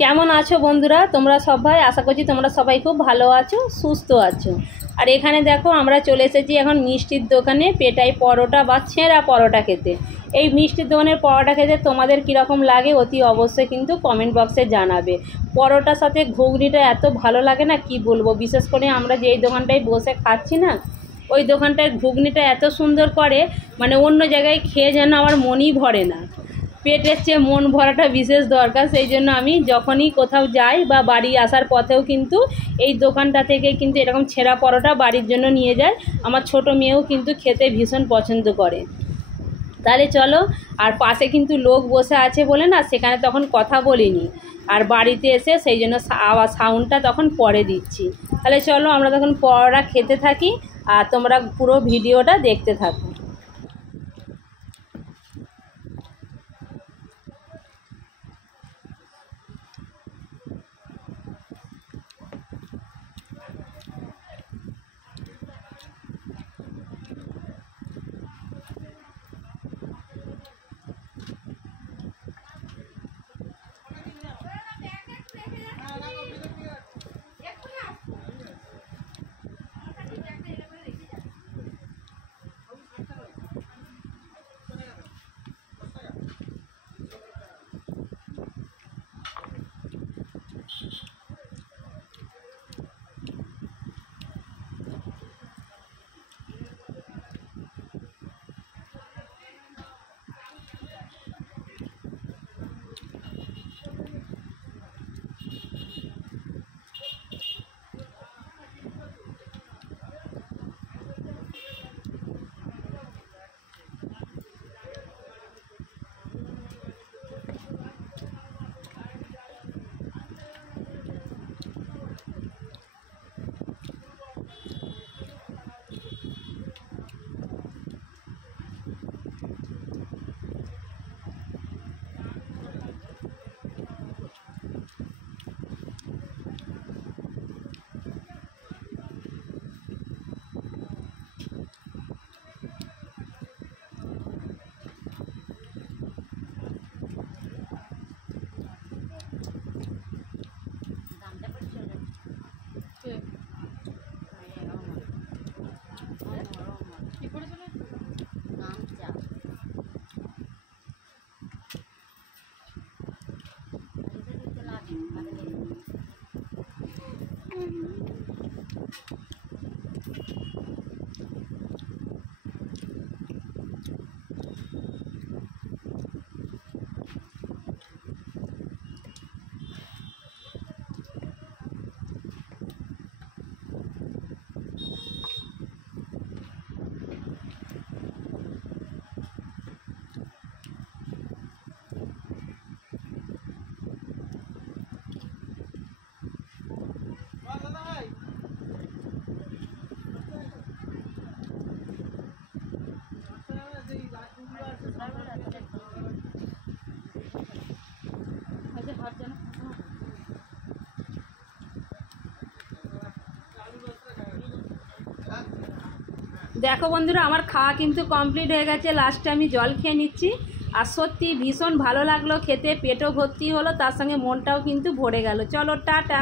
কেমন আছো বন্ধুরা? তোমরা সবাই, আশা করছি তোমরা সবাই খুব ভালো আছো, সুস্থ আছো। আর এখানে দেখো আমরা চলে এসেছি এখন মিষ্টির দোকানে পেটাই পরোটা বা ছেঁড়া পরোটা খেতে। এই মিষ্টির দোকানের পরোটা খেতে তোমাদের কীরকম লাগে অতি অবশ্যই কিন্তু কমেন্ট বক্সে জানাবে। পরোটার সাথে ঘুগনিটা এত ভালো লাগে না, কি বলবো। বিশেষ করে আমরা যেই দোকানটায় বসে খাচ্ছি না, ওই দোকানটার ঘুগনিটা এত সুন্দর করে, মানে অন্য জায়গায় খেয়ে যেন আমার মনই ভরে না। পেটের চেয়ে মন ভরাটা বিশেষ দরকার, সেই জন্য আমি যখনই কোথাও যাই বা বাড়ি আসার পথেও কিন্তু এই দোকানটা থেকে কিন্তু এরকম ছেঁড়া পরোটা বাড়ির জন্য নিয়ে যায়। আমার ছোট মেয়েও কিন্তু খেতে ভীষণ পছন্দ করে। তাহলে চলো, আর পাশে কিন্তু লোক বসে আছে বলে না, সেখানে তখন কথা বলিনি, আর বাড়িতে এসে সেই জন্য আওয়াজ সাউন্ডটা তখন পরে দিচ্ছি। তাহলে চলো আমরা তখন পরোটা খেতে থাকি, আর তোমরা পুরো ভিডিওটা দেখতে থাকো। দেখো বন্ধুরা, আমার খাওয়া কিন্তু কমপ্লিট হয়ে গেছে। লাস্টে আমি জল খেয়ে নিচ্ছি, আর সত্যি ভীষণ ভালো লাগলো খেতে, পেটও ভর্তি হলো, তার সঙ্গে মনটাও কিন্তু ভরে গেল। চলো টাটা।